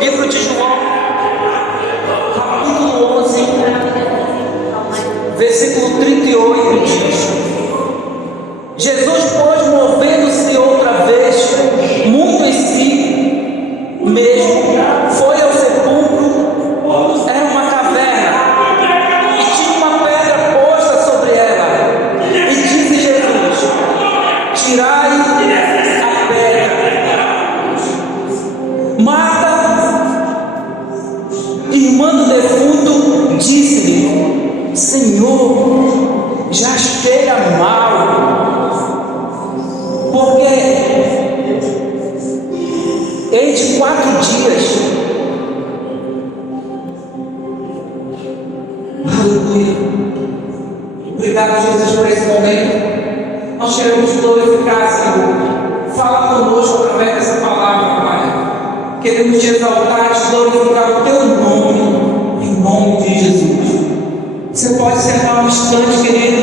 Livro de João, capítulo 11, versículo 38 diz: Jesus, pois, movendo-se outra vez, muito em si mesmo, foi ao sepulcro. Era uma caverna e tinha uma pedra posta sobre ela. E disse Jesus: tirai a pedra. Marta, irmã do defunto, disse-lhe: Senhor, já cheira mal, porque hei de 4 dias. Aleluia. Obrigado, Jesus, por esse momento. Nós queremos glorificar, Senhor. Fala conosco através dessa palavra, Pai. Queremos te exaltar, te glorificar o teu nome, em nome de Jesus. Você pode sentar um instante, querido.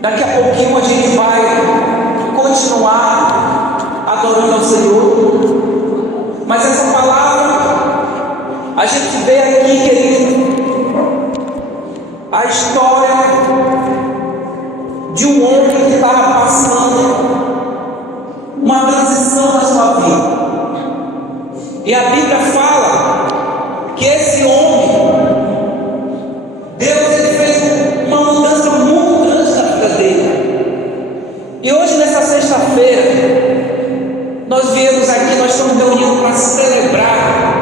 Daqui a pouquinho a gente vai continuar adorando ao Senhor. Mas essa palavra, a gente vê aqui, querido, a história de um homem que estava passando uma transição na sua vida. E a Bíblia fala que esse homem, Deus, ele fez uma mudança muito grande na vida dele. E hoje, nessa sexta-feira, nós viemos aqui, nós estamos reunidos para celebrar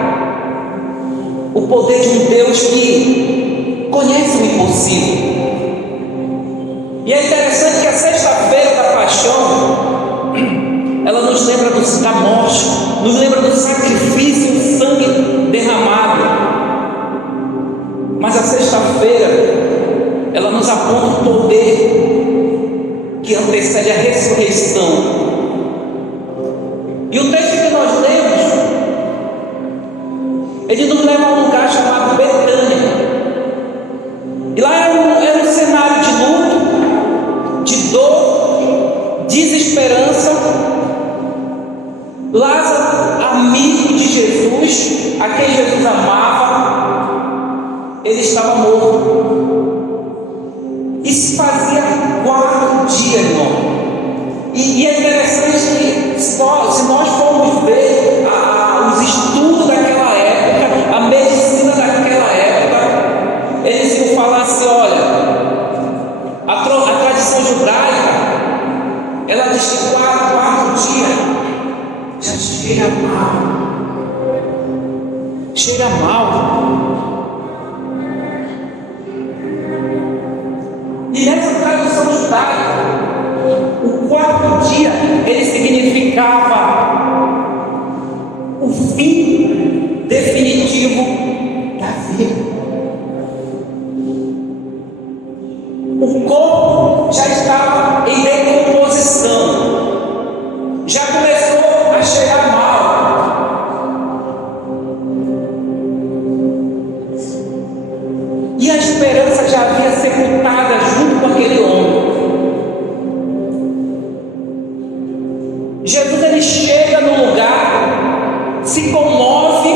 o poder de um Deus que conhece o impossível. E é interessante que a sexta-feira da paixão, ela nos lembra da morte, nos lembra do sacrifício, o sangue derramado. Mas a sexta-feira, ela nos aponta o poder que antecede a ressurreição. E o texto que nós lemos, ele nos leva a um lugar chamado Betânia. E lá era um cenário de luto, de dor, desesperança. Lázaro, amigo de Jesus, a quem Jesus amava, ele estava morto. E se fazia 4 dias, irmão. E é interessante que, se nós formos ver os estudos daquela época, a medicina daquela época, eles iam falar assim: olha, a tradição judaica, ela diz que 4 dias já cheira mal. Cheira mal. E nessa tradução judaica, o 4º dia, ele significava o fim definitivo da vida. O corpo já estava em decomposição. Já começou a cheirar mal. E a esperança já havia sepultada junto com aquele homem. Jesus, ele chega no lugar, se comove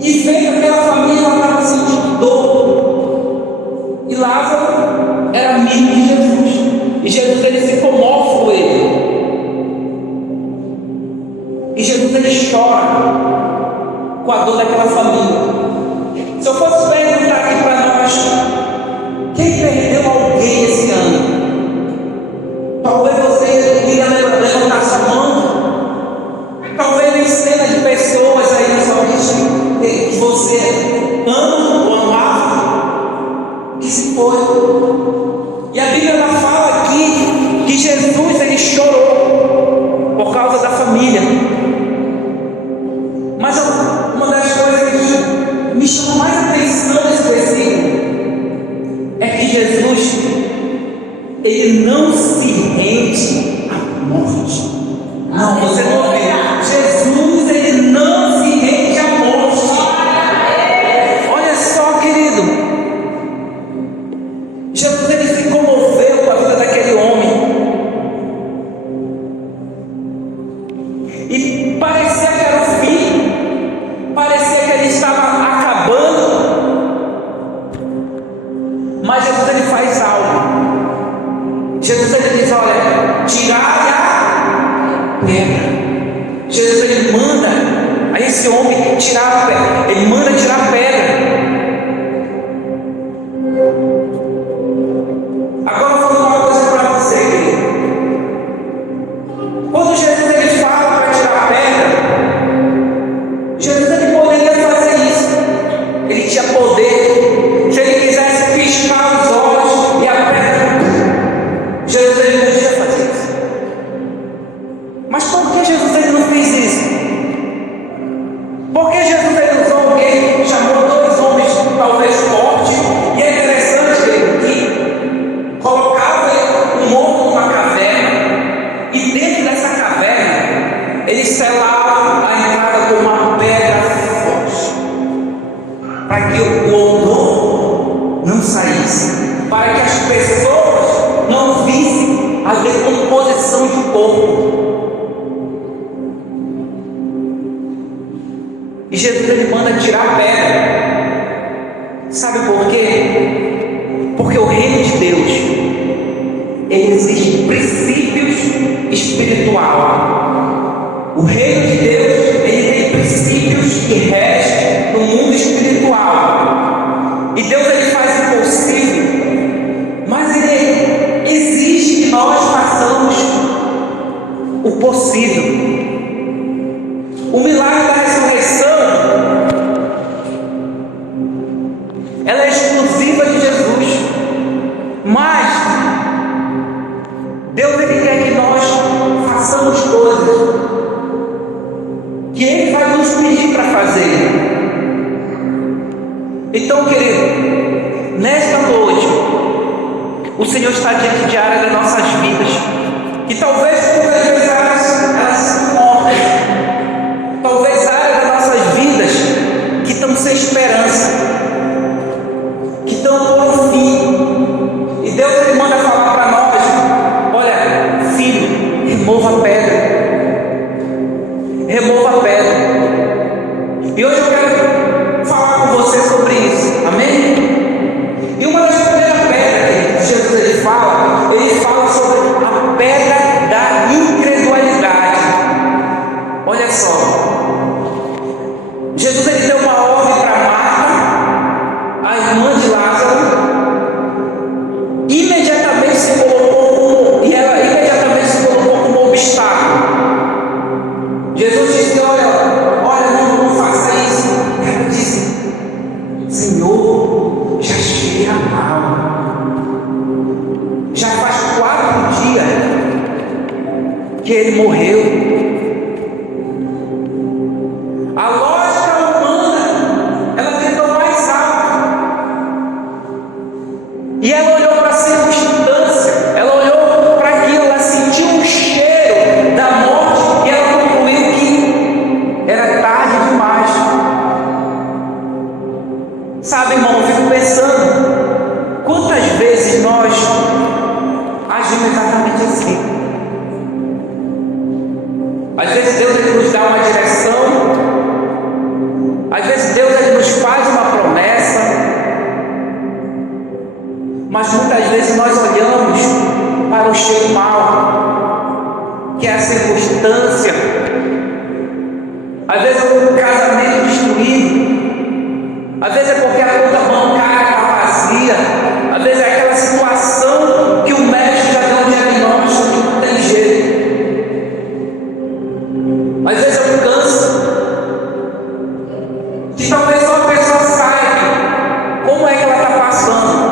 e vê que aquela família estava sentindo dor. E Lázaro era amigo de Jesus. E Jesus, ele se comove com ele. E Jesus, ele chora com a dor daquela família. Se eu fosse perguntar aqui para nós, quem perdeu alguém esse ano? Talvez você iria levantar sua mão. Talvez em cena de pessoas aí na sua vida que você ama ou amava, que se foi. E a Bíblia ela fala aqui que Jesus, ele chorou por causa da família. Mas uma das coisas que me chama mais atenção nesse versículo é que Jesus, ele não se rende à morte. Não, você não vê. Jesus, ele não se rende à morte. Olha só, querido. Jesus, ele se comoveu com a vida daquele homem. E Ele manda tirar a pedra. Agora eu vou falar uma coisa para você, querido. Quando Jesus ele fala para tirar a pedra, Jesus ele poderia fazer isso. Ele tinha poder. Se ele quisesse piscar os olhos e a pedra, Jesus ele podia fazer isso. Mas por que Jesus ele não fez isso? Porque Jesus ele usou alguém, chamou dois homens talvez fortes, e é interessante que colocava um homem numa caverna, e dentro dessa caverna eles selavam a entrada com uma pedra forte, para que o odor não saísse, para que as pessoas não vissem a decomposição do corpo. E Jesus ele manda tirar a pedra. Sabe por quê? Porque o reino de Deus ele exige princípios espirituais. O reino de Deus ele tem princípios que regem no mundo espiritual. E Deus ele faz o possível, mas ele exige que nós façamos o possível. O milagre da ressurreição ela é exclusiva de Jesus, mas Deus ele quer que nós façamos coisas que Ele vai nos pedir para fazer. Então, querido, nesta noite o Senhor está diante de áreas das nossas vidas que talvez muitas vezes elas se mortas, talvez áreas das nossas vidas que estão sem esperança, que estão por um fim, e Deus ele manda falar para nós: olha, filho, remova a pedra. E hoje eu quero falar com você sobre isso, amém? E uma das primeiras pedras que Jesus ele fala sobre a pedra da incredulidade. Olha só, Jesus ele deu uma ordem para Marta, a irmã de Lázaro, imediatamente se colocou como obstáculo. Jesus disse: olha, não faça isso. Ela disse: Senhor, já cheira mal. Já faz 4 dias que ele morreu. A lógica humana, ela tentou mais alto. E ela olhou para a circunstância, ela olhou para aquilo, ela sentiu o cheiro da morte e ela concluiu que era tarde demais. Sabe, irmão, eu fico pensando, quantas vezes nós agimos exatamente assim? Às vezes Deus ele nos dá uma direção, às vezes Deus ele nos faz uma promessa, mas muitas vezes nós olhamos para o cheiro mau, que é a circunstância. Às vezes é um casamento destruído, às vezes é porque a conta bancária está vazia, às vezes é aquela situação que o médico já deu um diagnóstico que não tem jeito. Às vezes é um câncer, que talvez só a pessoa saiba como é que ela está passando.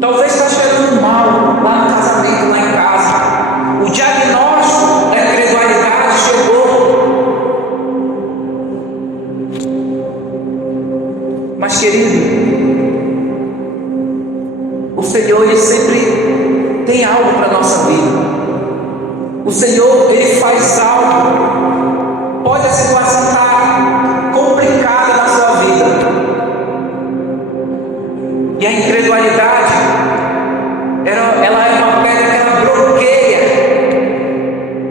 Talvez está cheirando mal lá no casamento, lá em casa. O diagnóstico da incredulidade chegou. Mas, querido, o Senhor ele sempre tem algo para a nossa vida. O Senhor ele faz algo. Pode a situação estar complicada na sua vida, e a incredulidade ela é uma pedra que ela bloqueia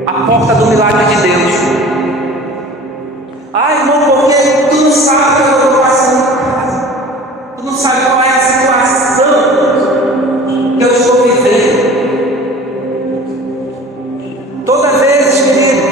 a porta do milagre de Deus. Ah, irmão, porque tu não sabe o que eu estou passando em casa, tu não sabe qual é a situação que eu estou vivendo. Toda vez, querido,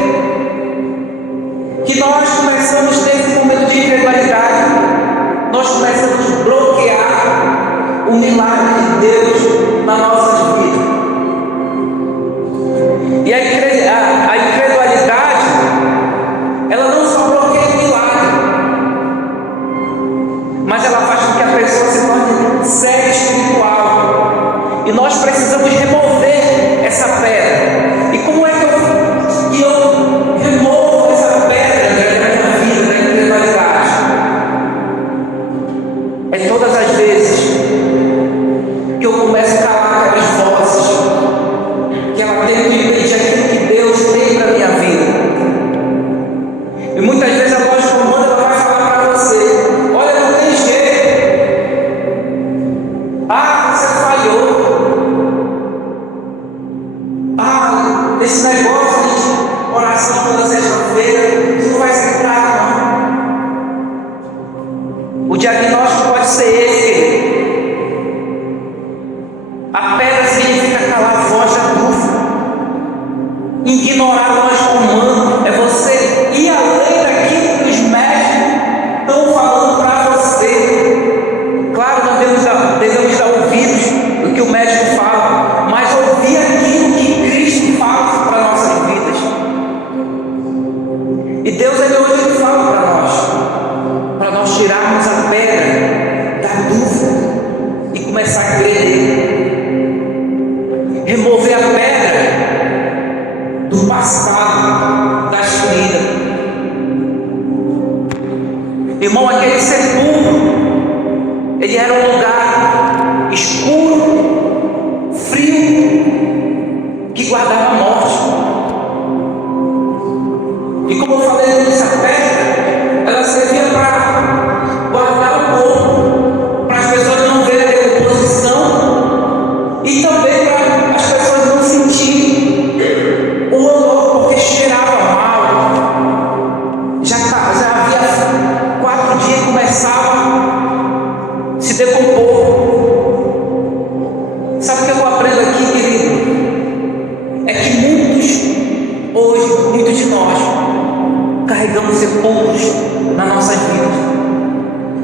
Esse negócio de oração toda sexta-feira, isso não vai ser prático, não. O diagnóstico pode ser esse. A pedra significa calar a voz da dúvida, ignorar a lógica humana, é você ir além daquilo que os médicos estão falando para você. Claro, nós devemos dar ouvidos do que o médico fala, mas ouvir aquilo que Cristo fala para nossas vidas. E Deus é hoje que fala para nós tirarmos a pedra da dúvida e começar a crer nele. Remover a pedra do passado, das feridas. Irmão, aquele sepulcro, ele era um lugar escuro, frio, que guardava a morte. E como eu falei antes, a pedra, ela servia para guardar o corpo, para as pessoas não verem a decomposição, e também para as pessoas não sentirem o odor, porque cheirava mal. Já havia 4 dias que começava a se decompor. Sabe o que eu aprendo aqui, querido? É que muitos de nós carregamos sepulcros na nossa vida,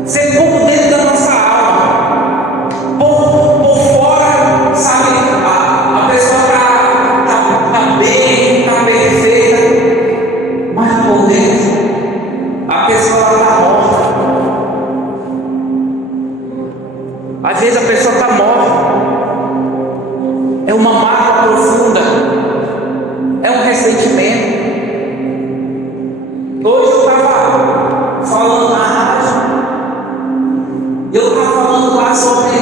sepulcro dentro da nossa alma. Por fora, sabe, a pessoa está bem, está perfeita, mas por dentro a pessoa está morta. Às vezes a pessoa está morta, é uma mágoa profunda, é um ressentimento. Hoje eu estava falando na rádio, eu estava falando lá sobre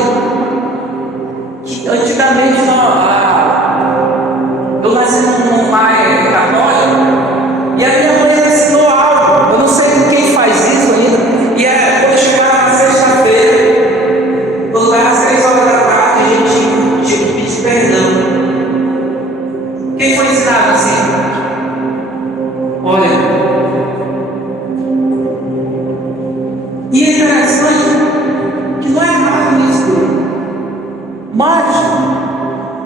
que antigamente eu nasci num lar católico e a minha mãe ensinou algo, eu não sei quem faz isso ainda, e é quando chegava na sexta-feira, quando era 6 horas da tarde, a gente tinha que pedir perdão. Quem foi ensinado assim? Olha, e é interessante que não é nada isso, mas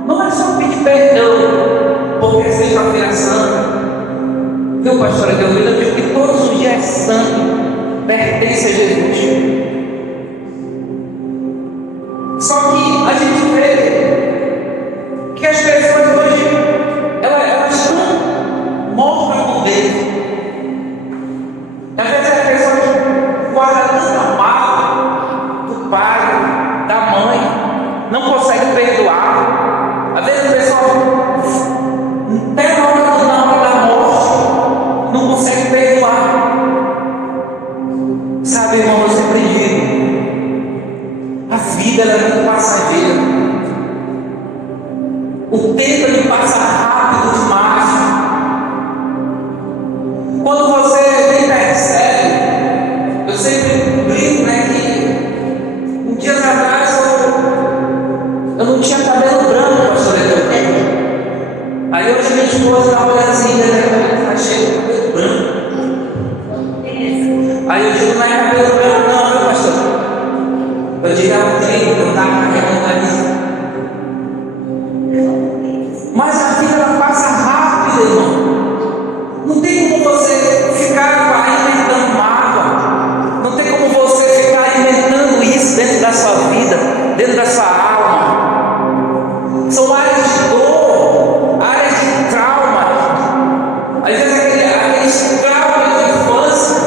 não é só pedir perdão, porque é sexta-feira santa, viu, pastora Delvina? Eu digo que todos os dias é santo, pertence a Jesus. Só que a gente vê que as pessoas hoje, elas estão mortas por dentro. Às vezes as pessoas guardam tanta mágoa do pai, da mãe, não consegue perdoar. Às vezes a pessoa, até na hora da morte, não consegue perdoar. Sabe, irmão, eu sempre digo, a vida ela é muito passageira. O tempo ele passa rápido demais. Quando você nem percebe, eu sempre brinco, né, que um dia atrás eu não tinha cabelo branco, pastor Edelvino. Aí hoje minha esposa estava olhando assim, né, tá cheio de cabelo branco. Aí eu digo, não é cabelo branco não, meu pastor. Eu digo, é um trigo que eu estava carregando na missa. Mas a vida ela passa rápido, irmão. Não tem como você ficar alimentando mágoa. Não tem como você ficar alimentando isso dentro da sua vida, dentro da sua alma. São áreas de dor, áreas de trauma. Às vezes aqueles traumas de infância.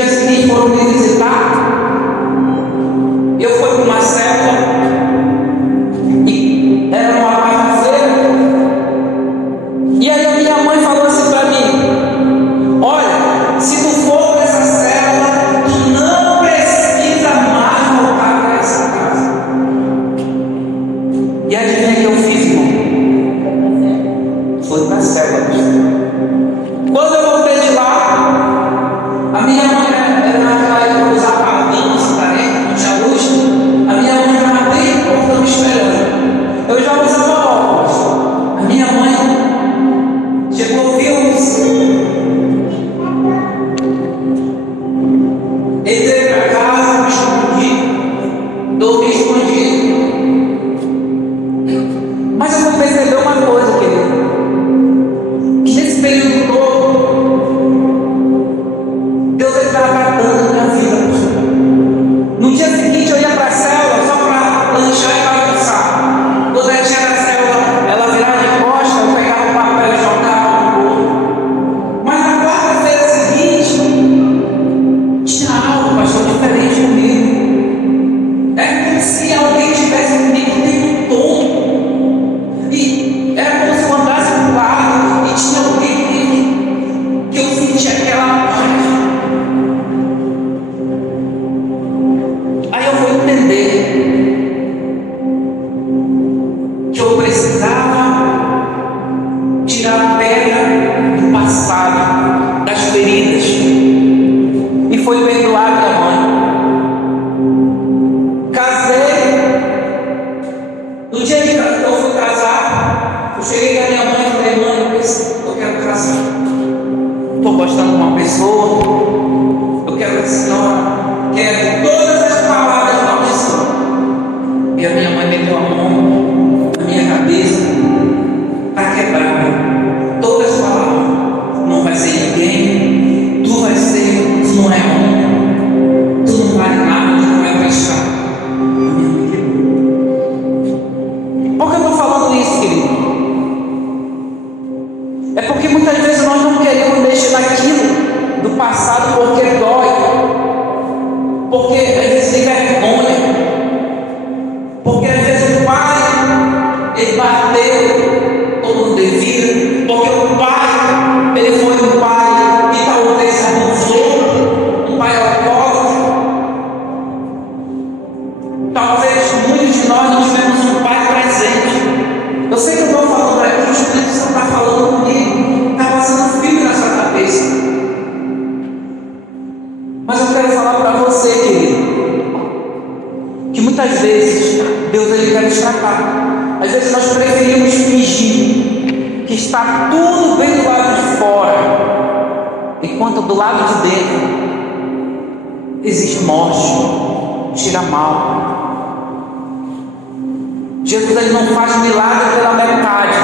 dia seguinte foram me visitar. Eu fui para uma célula e era uma quarta-feira. E aí a minha mãe falou assim para mim: olha, se tu for para essa célula, tu não precisa mais voltar para essa casa. E adivinha o que eu fiz, irmão? Fui para a célula. Quando eu voltei de lá, a minha mãe era naquela época dos apagões, não tinha luz. A minha mãe estava bem no portão esperando. Eu já usava óculos. A minha mãe chegou, viu entrei para casa, me escondi, dormi escondido. Mas eu vou perceber uma coisa, querido, que nesse período todo, Deus estava tratando a minha vida. No dia seguinte eu ia para a célula só para lanchar e para almoçar. Quando ela tinha na célula, ela virava de costas, eu pegava o papel e jogava no corpo. Mas na quarta-feira seguinte, tinha algo, pastor, diferente comigo. É como se alguém estivesse comigo o tempo todo. E era como se eu andasse do lado e tinha alguém comigo que eu sentia aquela paz. Aí eu vou entender que eu precisava tirar a pedra do passado, das feridas, e foi perdoar minha mãe. Casei. No dia que eu fui casar, eu cheguei com a minha mãe e falei: mãe, eu quero casar. Estou gostando de uma pessoa, eu quero que a senhora quero todas as palavras de maldição. E a minha mãe meteu a mão na minha cabeça para quebrar todas as palavras. Não vai ser ninguém, tu vai ser, tu não é homem, tu não vale nada, tu não vai prestar. Minha mãe quebrou. Por que eu estou falando isso, querido? É porque muitas vezes nós não queremos mexer naquilo do passado porque dói, porque às vezes tem vergonha, porque às vezes o pai ele bateu como devia, porque o pai ele foi um pai que talvez abusou, um pai alcoólatra. Talvez muitos de nós não tivemos um pai presente. Eu sei que eu estou falando aqui, o Espírito Santo está falando comigo, está passando filme na sua cabeça. Mas eu quero falar para você, querido, que muitas vezes Deus ele quer nos tratar. Às vezes nós preferimos fingir que está tudo bem do lado de fora, enquanto do lado de dentro existe morte, cheira mal. Jesus ele não faz milagre pela metade.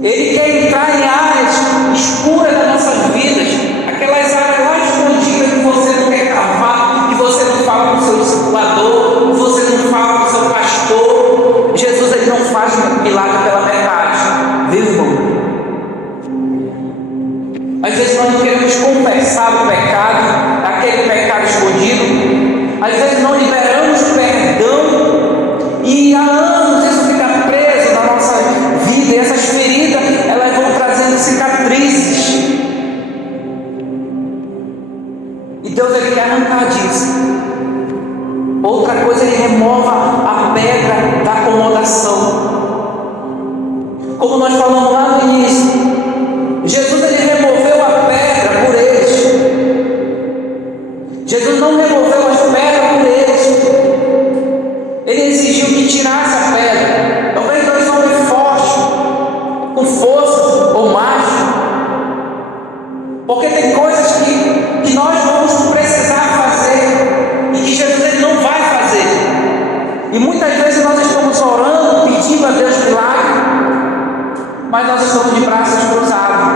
Ele quer entrar em áreas escuras das nossas vidas, aquelas áreas lá escondidas que você não quer cavar, que você não fala com o seu discipulador, que você não fala com o seu pastor. Jesus ele não faz milagre pela metade, viu, irmão? Às vezes nós não queremos confessar o pecado, aquele pecado escondido. Às vezes não liberamos perdão e há anos isso fica preso na nossa vida, e essas feridas elas vão trazendo cicatrizes. E Deus ele quer arrancar disso. Outra coisa, ele remova a pedra da acomodação. Como nós falamos lá no início, Jesus ele removeu a pedra por eles. Jesus não removeu as pedras por eles. Ele exigiu que tirasse a pedra. Talvez dois homens fortes, com força ou macho. Porque tem coisas que nós vamos precisar fazer e que Jesus ele não vai fazer. E muitas vezes nós estamos orando, pedindo a Deus milagre, mas nós estamos de braços cruzados,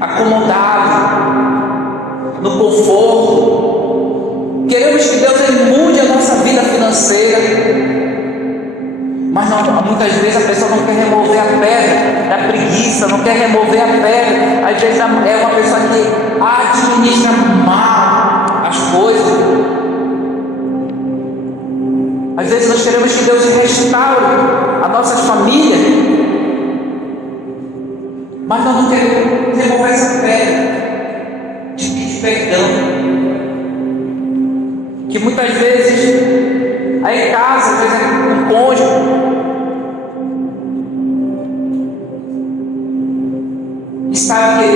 acomodados, no conforto. Queremos que Deus ele mude a nossa vida financeira, mas muitas vezes a pessoa não quer remover a pedra da preguiça, não quer remover a pedra. Às vezes é uma pessoa que administra mal as coisas. Às vezes nós queremos que Deus restaure as nossas famílias, mas nós não queremos remover essa pedra de pedir perdão. Que muitas vezes aí em casa, às vezes é um cônjuge, sabe que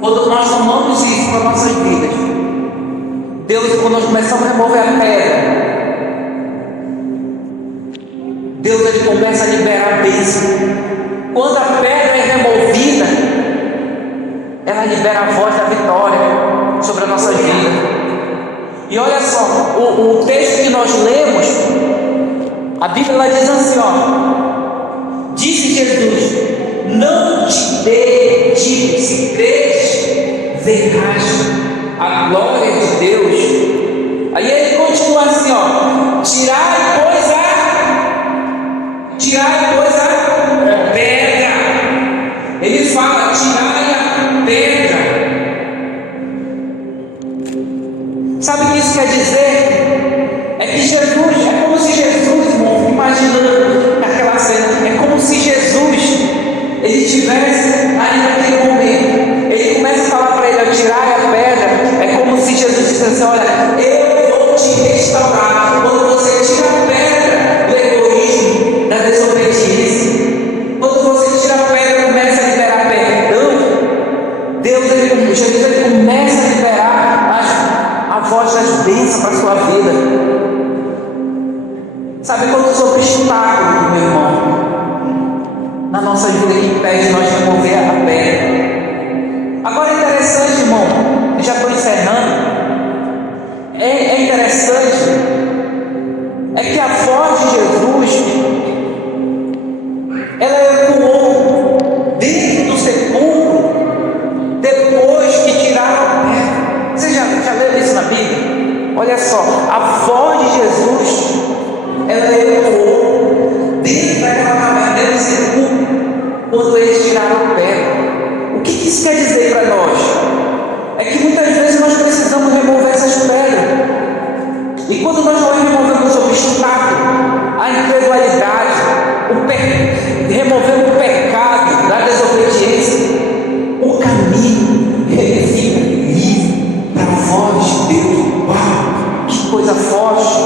quando nós tomamos isso para nossas vidas, Deus, quando nós começamos a remover a pedra, Deus ele começa a liberar a bênção. Quando a pedra é removida, ela libera a voz da vitória sobre a nossa vida. E olha só, o texto que nós lemos, a Bíblia ela diz assim, ó: disse Jesus: não te dê tipo, se creres, verás a glória de Deus. Aí ele continua assim, ó: tirai, pois a pedra. Ele fala: tirai a pedra. Sabe o que isso quer dizer? É que Jesus, é como se Jesus, irmão, imaginando naquela cena, é como se Jesus ele estivesse aí naquele momento. Ele começa a falar para ele: tirar a pedra. É como se Jesus dissesse: olha, eu vou te restaurar. Quando você tira a pedra do egoísmo, da desobediência, quando você tira a pedra e começa a liberar perdão, Jesus ele começa a liberar a voz das bênçãos para a sua vida. Sabe quantos obstáculos, meu irmão, na nossa vida que impede nós de remover a pedra? Agora é interessante, irmão, eu já estou encerrando. É interessante, é que a voz de Jesus, ela ecoou dentro do sepulcro, depois que tiraram a pedra. Você já leu isso na Bíblia? Olha só, a voz de Jesus, ela ecoou dentro daquela caverna, dentro do sepulcro, quando eles tiraram a pedra. O que isso quer dizer para nós? É que muitas vezes nós precisamos remover essas pedras. E quando nós não removemos o obstáculo, a incredulidade, removemos o pecado da desobediência, o caminho ele fica livre para a voz de Deus. Uau, que coisa forte!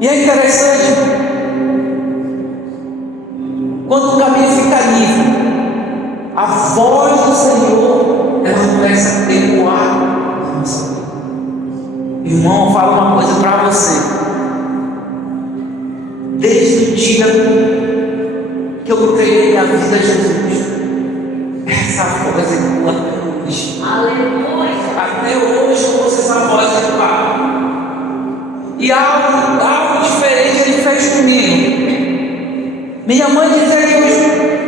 E é interessante, quando o caminho fica livre, a voz do Senhor ela começa a ecoar na nossa vida. Irmão, eu falo uma coisa para você. Desde o dia que eu entreguei minha vida a Jesus, essa voz ecoa até hoje. Aleluia! Até hoje eu ouço essa voz ecoar. E algo diferente ele fez comigo. Minha mãe dizia que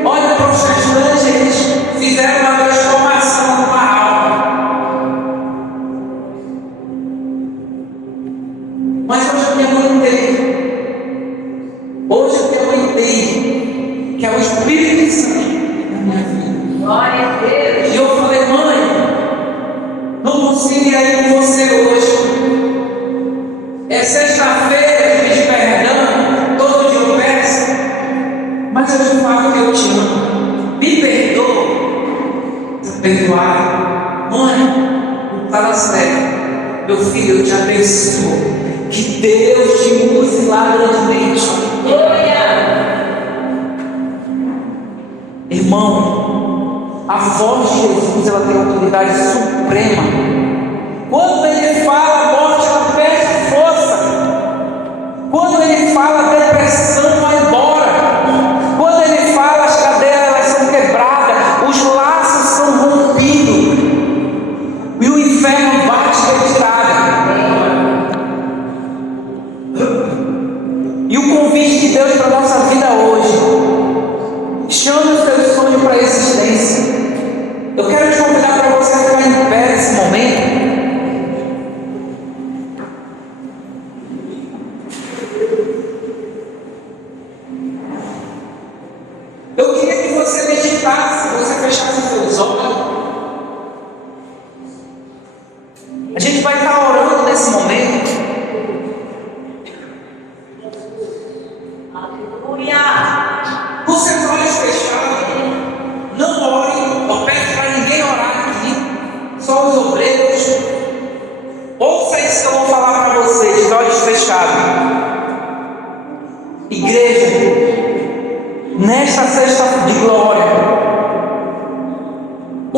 olha, protestantes, eles fizeram uma transformação numa alma. Mas hoje a minha mãe entende. Hoje a minha mãe entende que é o Espírito Santo na minha vida. Glória a Deus. E eu falei: mãe, não consigo ir aí com você hoje. É sexta-feira de pedir perdão, todo dia eu peço, mas eu te falo que eu te amo. Me perdoa. Está perdoado. Mãe, fala sério. Meu filho, eu te abençoo. Que Deus te use lá grandemente. Irmão, a voz de Jesus ela tem autoridade suprema. Quando ele fala, a morte ela perde força. Quando ele fala, a depressão vai embora. Quando ele fala, as cadeias elas são quebradas, os laços são rompidos e o inferno bate retirada. E o convite de Deus para a nossa vida hoje: chame o seu sonho para a existência. Eu quero te convidar para você ficar em pé nesse momento.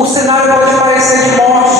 cenário pode parecer de morte,